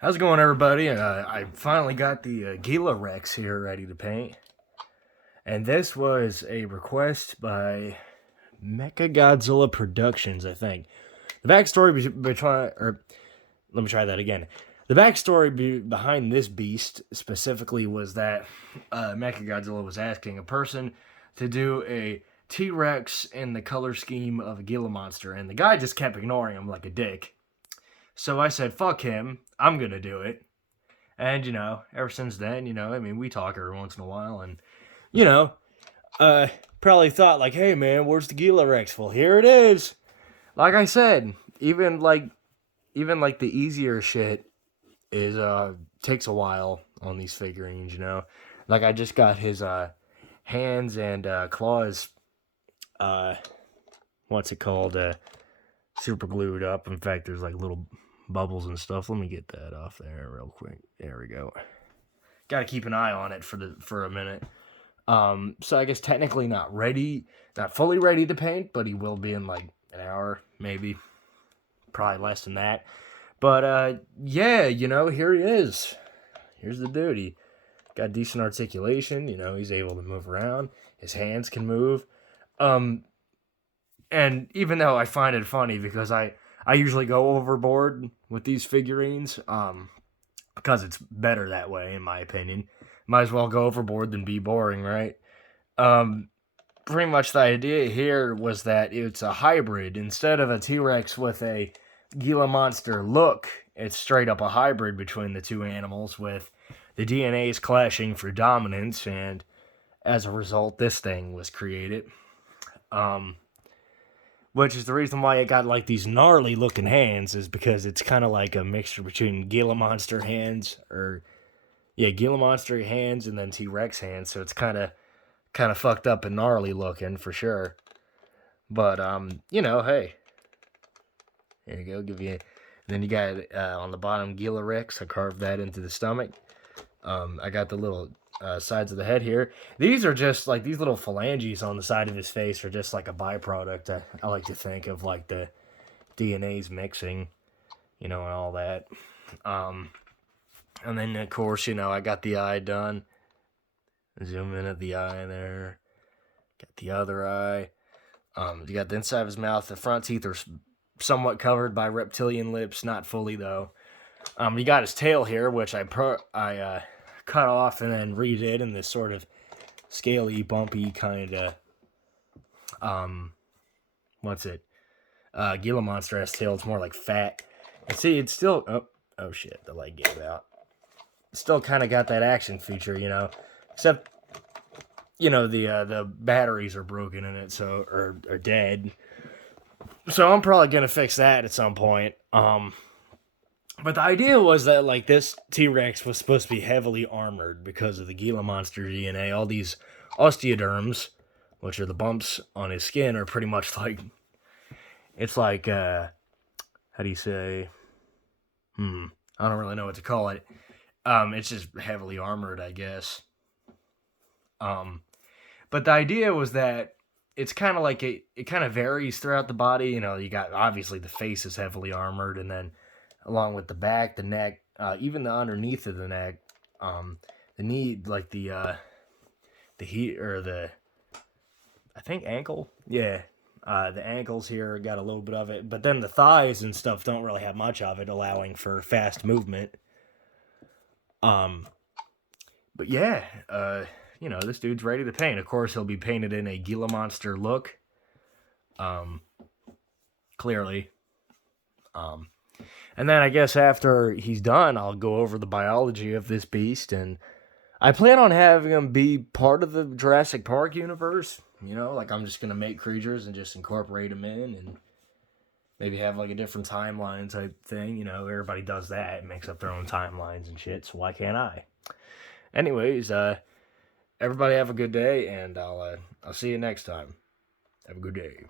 How's it going, everybody? I finally got the Gila Rex here ready to paint. And this was a request by mechagodzillaproductions, I think. The backstory let me try that again. The backstory behind this beast specifically was that Mechagodzilla was asking a person to do a T-Rex in the color scheme of a Gila monster, and the guy just kept ignoring him like a dick. So I said, fuck him, I'm gonna do it. And, ever since then, we talk every once in a while, and, you know, probably thought, like, hey, man, where's the Gila Rex? Well, here it is. Like I said, even the easier shit is, takes a while on these figurines, Like, I just got his, hands and, claws, what's it called, super glued up. In fact, there's, like, little bubbles and stuff. Let me get that off there real quick. There we go. Got to keep an eye on it for a minute. So I guess technically not fully ready to paint, but he will be in like an hour, maybe, probably less than that. But yeah, here he is. Here's the dude. He got decent articulation. He's able to move around. His hands can move. And even though I find it funny because I usually go overboard with these figurines, because it's better that way, in my opinion. Might as well go overboard than be boring, right? Pretty much the idea here was that it's a hybrid. Instead of a T-Rex with a Gila monster look, it's straight up a hybrid between the two animals with the DNAs clashing for dominance, and as a result, this thing was created. Which is the reason why it got like these gnarly looking hands, is because it's kind of like a mixture between Gila monster hands, Gila monster hands and then T-Rex hands. So it's kind of fucked up and gnarly looking for sure. But hey, there you go. Then you got on the bottom Gila Rex. I carved that into the stomach. I got the little sides of the head here. These are just like these little phalanges on the side of his face are just like a byproduct. I like to think of like the DNA's mixing, and all that. And then of course, I got the eye done. Zoom in at the eye there. Got the other eye. You got the inside of his mouth. The front teeth are somewhat covered by reptilian lips, not fully though. You got his tail here, which I cut off and then redid in this sort of scaly, bumpy kind of, Gila monster has tail. It's more like fat. And see, it's still, oh shit, the leg gave out. Still kind of got that action feature, except, the batteries are broken in it, so, or dead. So I'm probably going to fix that at some point. But the idea was that, like, this T-Rex was supposed to be heavily armored because of the Gila monster DNA. All these osteoderms, which are the bumps on his skin, are pretty much like, it's like, how do you say, I don't really know what to call it. It's just heavily armored, I guess. But the idea was that it's kind of like it kind of varies throughout the body. You got, obviously, the face is heavily armored, and then along with the back, the neck, even the underneath of the neck, the knee, like the heat, or I think ankle, yeah, the ankles here got a little bit of it, but then the thighs and stuff don't really have much of it, allowing for fast movement. But yeah, this dude's ready to paint. Of course, he'll be painted in a Gila monster look, clearly. And then I guess after he's done, I'll go over the biology of this beast, and I plan on having him be part of the Jurassic Park universe. Like I'm just going to make creatures and just incorporate them in, and maybe have like a different timeline type thing. Everybody does that, makes up their own timelines and shit, so why can't I? Anyways, everybody have a good day, and I'll see you next time. Have a good day.